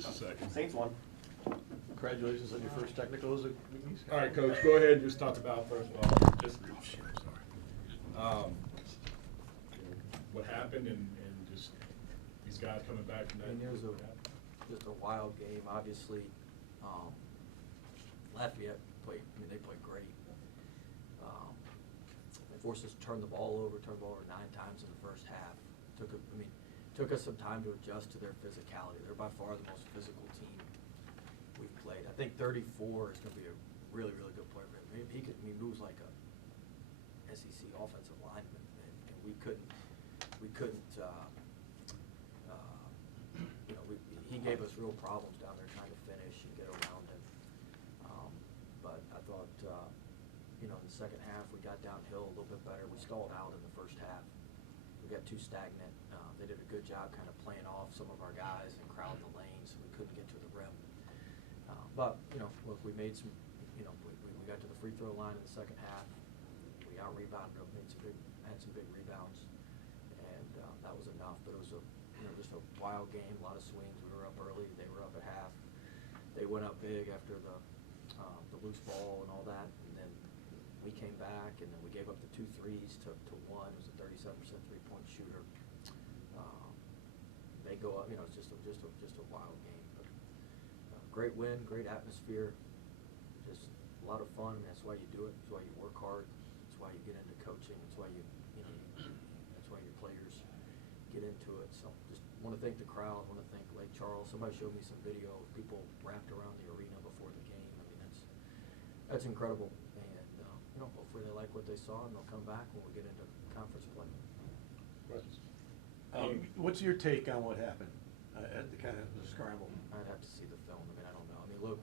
just a second. Saints won. Congratulations on your first technical as a McNeese. All right, Coach, go ahead and just talk about first of all, just, oh shit, I'm sorry. What happened and just these guys coming back from that. I mean, it was just a wild game. Obviously, Lafayette played. I mean, they played great. They forced us to turn the ball over 9 times in the first half. Took us some time to adjust to their physicality. They're by far the most physical team we've played. I think 34 is going to be a really, really good player. I mean, he moves like a SEC offensive lineman, and we couldn't. He gave us real problems down there trying to finish and get around him. But I thought, in the second half we got downhill a little bit better. We stalled out in the first half. We got too stagnant. They did a good job kind of playing off some of our guys and crowding the lanes, so we couldn't get to the rim. But look, we made some. We got to the free throw line in the second half. We out-rebounded them, had some big rebounds, and that was enough. But it was just a wild game, a lot of swings. We were up early, they were up at half. They went up big after the loose ball and all that, and then we came back, and then we gave up the 2 threes to one. It was a 37% three-point shooter. They go up, it's just a wild game. But great win, great atmosphere, just a lot of fun. I mean, that's why you do it. That's why you work hard. That's why you get into coaching. That's why that's why your players get into it. So just want to thank the crowd. Want to thank Lake Charles. Somebody showed me some video of people wrapped around the arena before the game. I mean, that's incredible. And hopefully they like what they saw and they'll come back when we get into conference play. Questions? What's your take on what happened at the kind of the scramble? I'd have to see the film. I mean, I don't know. I mean, look,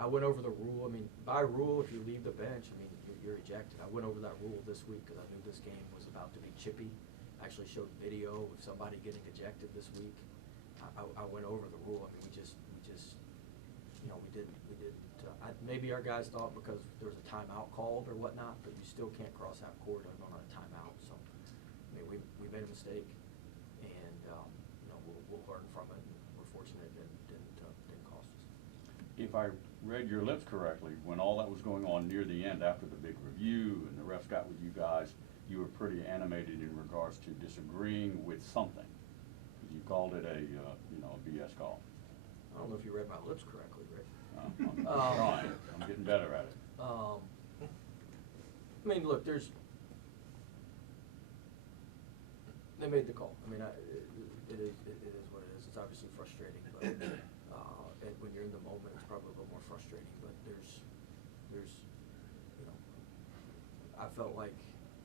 I went over the rule. I mean, by rule, if you leave the bench, I mean, you're ejected. I went over that rule this week because I knew this game was about to be chippy. I actually showed video of somebody getting ejected this week. I went over the rule. I mean, we just we didn't. Maybe our guys thought because there was a timeout called or whatnot, but you still can't cross half court on a timeout. So, I mean, we made a mistake, and we'll learn from it. And we're fortunate it didn't cost us. If I read your lips correctly, when all that was going on near the end after the big review and the refs got with you guys, you were pretty animated in regards to disagreeing with something. You called it a BS call. I don't know if you read my lips correctly, Rick. I'm trying. I'm getting better at it. I mean, look, they made the call. I mean, it is what it is. It's obviously frustrating, but and when you're in the moment, it's probably a little more frustrating. But there's I felt like,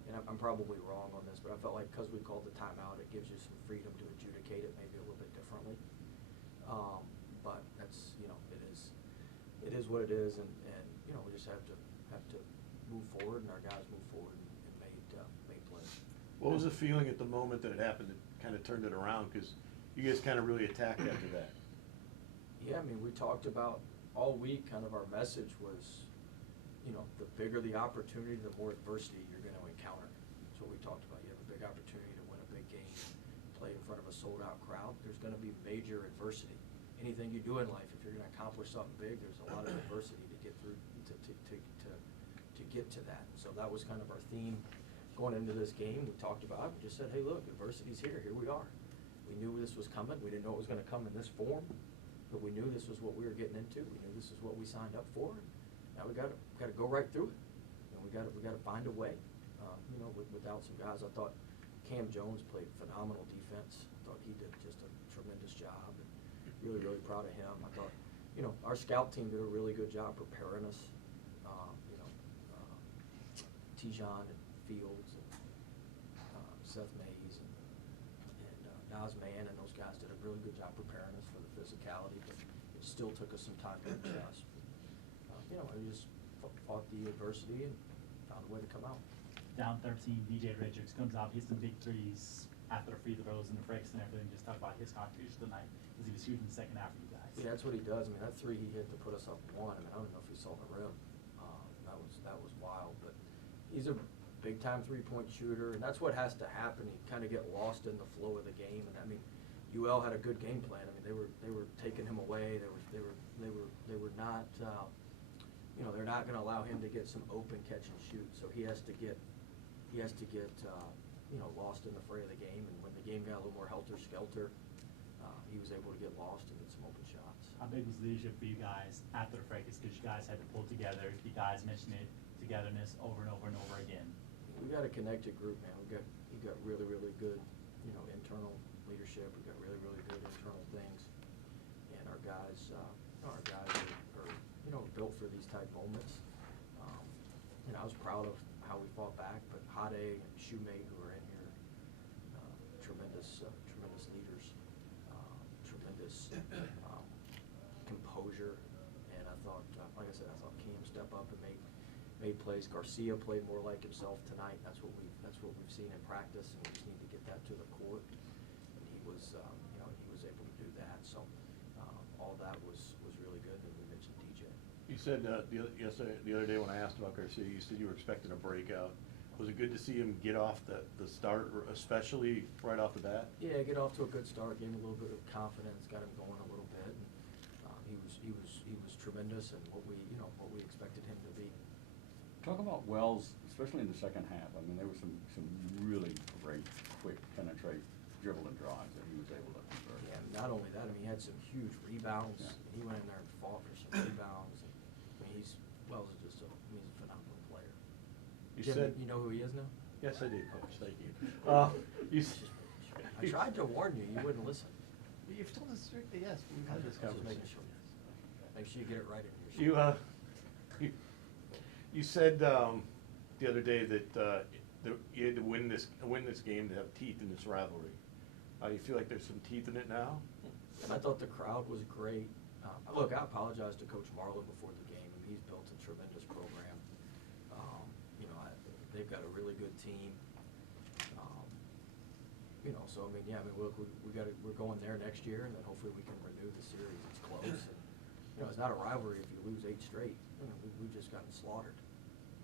and I'm probably wrong on this, but I felt like because we called the timeout, it gives you some freedom to adjudicate it maybe a little bit differently. But that's it is what it is, and we just have to move forward, and our guys move forward and made plays. What was the feeling at the moment that it happened that kind of turned it around? Because you guys kind of really attacked after that. Yeah, I mean, we talked about all week. Kind of our message was, the bigger the opportunity, the more adversity you're going to encounter. That's what we talked about. You have a big opportunity to win a big game, play in front of a sold-out crowd. There's going to be major adversity. Anything you do in life, if you're going to accomplish something big, there's a lot of adversity to get through to get to that. So that was kind of our theme going into this game. We talked about it. We just said, hey, look, adversity's here. Here we are. We knew this was coming. We didn't know it was going to come in this form, but we knew this was what we were getting into. We knew this is what we signed up for. Now we got to go right through it, and we got to find a way. Without some guys, I thought Cam Jones played phenomenal defense. I thought he did just a tremendous job, and really, really proud of him. I thought, our scout team did a really good job preparing us. Tijon and Fields and Seth Mays and Nas Mann and those guys did a really good job preparing us for the physicality, but it still took us some time to adjust. We just fought the adversity and found a way to come out. Down 13, DJ Richards comes out, hits some big threes after the free throws and the breaks and everything. Just talk about his contribution tonight because he was huge in the second half for you guys. Yeah, that's what he does. I mean, that three he hit to put us up 1. I mean, I don't know if he saw the rim. That was wild, but he's a big-time three-point shooter, and that's what has to happen. You kind of get lost in the flow of the game, and I mean, UL had a good game plan. I mean, they were taking him away. They were not, they're not going to allow him to get some open catch and shoot. So he has to get lost in the fray of the game. And when the game got a little more helter-skelter, he was able to get lost and get some open shots. How big was leadership for you guys after the fracas? Because you guys had to pull together. You guys mentioned it, togetherness over and over and over again. We got a connected group, man. We got really, really good, internal leadership. We got really, really good internal things, and our guys are built for these type moments. I was proud of how we fought back, but Hade and Shoemate, who are in here, tremendous leaders, tremendous composure, and I thought, like I said, I thought Cam step up and made plays. Garcia played more like himself tonight. That's what we've seen in practice, and we just need to get that to the court. And he was able to do that. So all that was really good. And we mentioned DJ. You said the other day when I asked about Garcia, you said you were expecting a breakout. Was it good to see him get off the start, especially right off the bat? Yeah, get off to a good start, gave him a little bit of confidence, got him going a little bit. And, he was tremendous, and what we expected him to be. Talk about Wells, especially in the second half. I mean, there were some really great, quick penetrate, dribble and drives that he was able to convert. Yeah, not only that, he had some huge rebounds. Yeah. He went in there and fought for some rebounds. And, Wells is just he's a phenomenal player. You Jim, said you know who he is now? Yes, I did, Coach. Thank you. I tried to warn you. You wouldn't listen. You've told us strictly yes. We've had this I was just conversation. making sure. Make sure you get it right in your show. You said the other day that you had to win this game to have teeth in this rivalry. You feel like there's some teeth in it now? And I thought the crowd was great. Look, I apologize to Coach Marlin before the game. He's built a tremendous program. They've got a really good team. Look, we're going there next year, and then hopefully we can renew the series. It's close. And, it's not a rivalry if you lose 8 straight. We've just gotten slaughtered.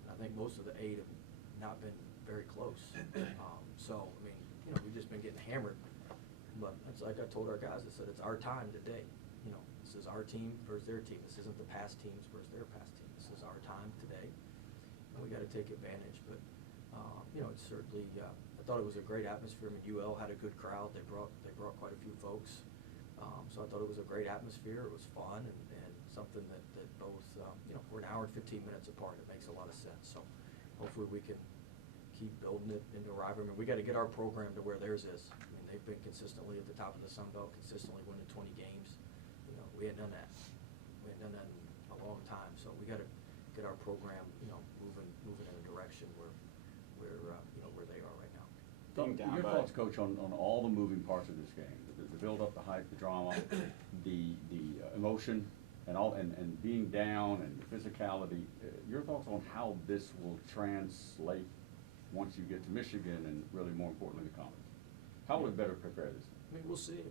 And I think most of the 8 have not been very close. We've just been getting hammered. But it's like I told our guys, I said, it's our time today. This is our team versus their team. This isn't the past teams versus their past team. This is our time today. And we got to take advantage. But, it's certainly, I thought it was a great atmosphere. UL had a good crowd. They brought quite a few folks. So I thought it was a great atmosphere. It was fun and something that both, we're an hour and 15 minutes apart. It makes a lot of sense. So hopefully we can keep building it into a rivalry. We got to get our program to where theirs is. They've been consistently at the top of the Sun Belt, consistently winning 20 games. We hadn't done that. We hadn't done that in a long time. So we got to get our program, moving in a direction where they are right now. Your thoughts, Coach, on all the moving parts of this game, the build-up, the hype, the drama, the emotion, and being down, and the physicality. Your thoughts on how this will translate once you get to Michigan, and really more importantly, the conference. How will it better prepare this? We'll see.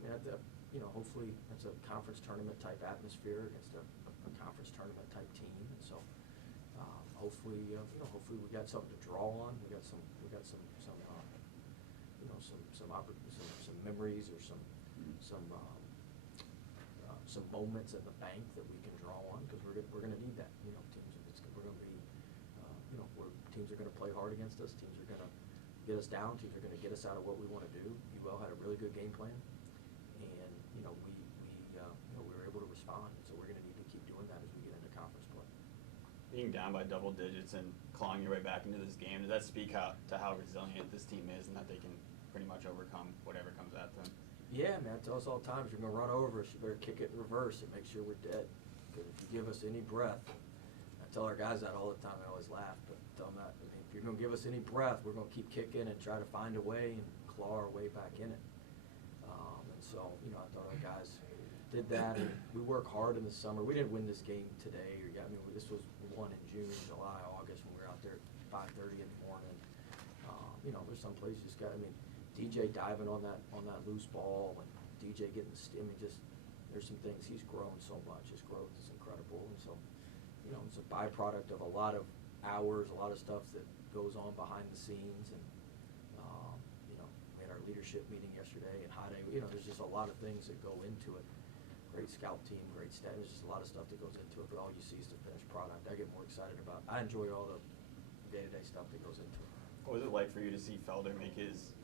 Hopefully it's a conference tournament type atmosphere against a conference tournament type team, and so hopefully we got something to draw on. We got some memories or some moments in the bank that we can draw on, because we're going to need that. Teams are going to play hard against us. Teams are going to get us down. Teams are going to get us out of what we want to do. UL had a really good game plan, and we were able to respond. And so we're going to need to keep doing that as we get into conference play. Being down by double digits and clawing your way back into this game, does that speak to how resilient this team is and that they can pretty much overcome whatever comes at them? Yeah, man. I tell us all the time, if you're going to run over us, you better kick it in reverse and make sure we're dead. Because if you give us any breath, I tell our guys that all the time. I always laugh, but tell them that. If you're going to give us any breath, we're going to keep kicking and try to find a way and claw our way back in it. And so, I thought our guys did that. And we work hard in the summer. We didn't win this game today. This was won in June, July, August when we were out there at 5:30 in the morning. There's some places you just got. DJ diving on that loose ball, and DJ getting there's some things. He's grown so much. His growth is incredible, and so it's a byproduct of a lot of hours, a lot of stuff that goes on behind the scenes, and we had our leadership meeting yesterday, and there's just a lot of things that go into it. Great scout team, great staff, there's just a lot of stuff that goes into it, but all you see is the finished product. I get more excited about, I enjoy all the day-to-day stuff that goes into it. What was it like for you to see Felder make his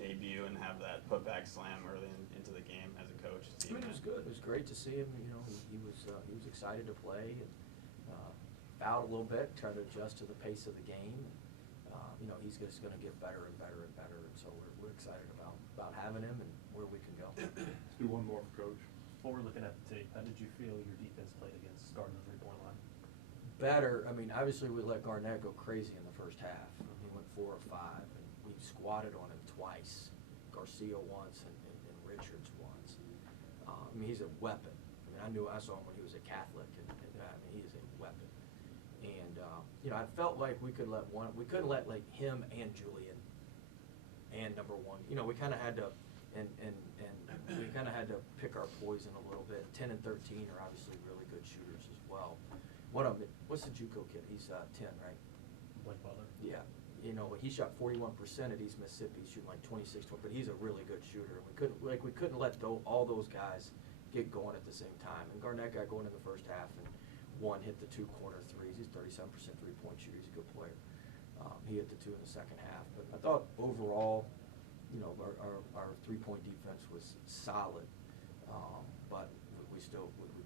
debut and have that putback slam early into the game as a coach? I mean, it was good. It was great to see him. He was excited to play, and fouled a little bit, trying to adjust to the pace of the game. He's just going to get better and better and better, and so we're excited about having him and where we can go. Let's do one more for Coach. Before we're looking at the tape, how did you feel your defense played against guarding the three-point line? Better. I mean, obviously we let Garnett go crazy in the first half. He went 4 or 5, and we squatted on him twice. Garcia once and Richards once. I mean, he's a weapon. I saw him when he was a Catholic, and he is a weapon. And I felt like we couldn't let like him and Julian and number 1. We kind of had to, and we kind of had to pick our poison a little bit. 10 and 13 are obviously really good shooters as well. What's the JUCO kid? He's 10, right? Blake Butler? Yeah. He shot 41% at East Mississippi, shooting like 26, but he's a really good shooter. We couldn't let all those guys get going at the same time. And Garnett got going in the first half, and one hit the 2 corner threes. He's 37% three-point shooter. He's a good player. He hit the 2 in the second half. But I thought overall, our three-point defense was solid. But we